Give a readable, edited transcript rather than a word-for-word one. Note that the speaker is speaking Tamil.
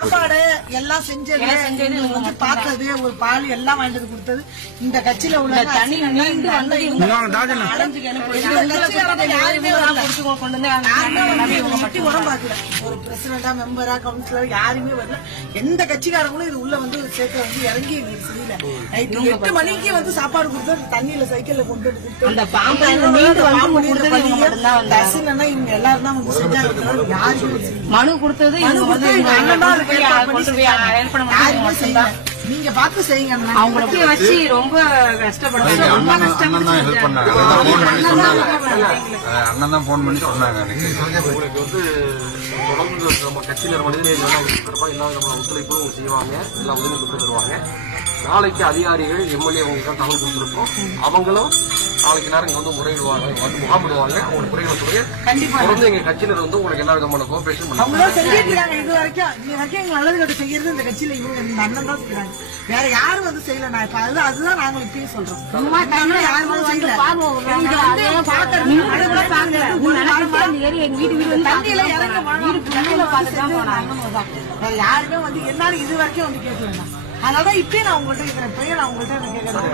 சாப்பாடு எல்லாம் செஞ்சது பார்த்தது ஒரு பால் எல்லாம் வாங்கிட்டு கொடுத்தது இந்த கட்சியில உள்ள தனி ஒரு பிரசிடண்டா மெம்பரா கவுன்சிலர் யாருமே வரல. எந்த கட்சிக்காரங்களும் இது உள்ள வந்து சேர்க்க வந்து இறங்கி எங்களுக்கு தெரியல. நைட்டு 8 மணிக்கு வந்து சாப்பாடு கொடுத்து தண்ணியில சைக்கிள்ல கொண்டு இவங்க எல்லாரும் தான் வந்து செஞ்சாங்க. யாருமே மனு கொடுத்தது நீங்க பார்த்து செய்யுங்க. அவங்களுக்கு வச்சு ரொம்ப கஷ்டப்பட்டாங்க. அண்ணன் தான் போன் பண்ணி சொன்னாங்க. உங்களுக்கு வந்து தொடர்ந்து நம்ம கட்சியினர் மனிதநேயம் எல்லா விதமான ஒத்துழைப்பும் செய்வாங்க, எல்லா உதவியும் தருவாங்க. நாளைக்கு அதிகாரிகள் எம்எல்ஏ உங்களுக்கு தான் தகவல் கொடுத்துருக்கோம். அவங்களும் நாளைக்கு நேரம் இங்க வந்து முறையிடுவாங்க, வந்து முகாமிடுவாங்க. அவங்க குறைகளை சொல்லி தொடர்ந்து எங்க கட்சியினர் வந்து உங்களுக்கு எல்லா விதமான கோஆபரேஷன் பண்ணுவாங்க. இது வரைக்கும் நல்லது கட்டு செய்யறது இந்த கட்சியில இவங்க இந்த அண்ணன் தான் செய்யறாங்க. வேற யாரும் வந்து செய்யல. நான் இப்ப அதுதான் நாங்க இப்பயும் சொல்றோம். தண்ணியில வேற யாருமே வந்து என்னாலும் இது வரைக்கும் வந்து கேட்கல. அதனாலதான் இப்பயும் நான் உங்கள்கிட்ட கேட்கறேன். இப்பயும் நான் உங்கள்கிட்ட கேட்கறேன்.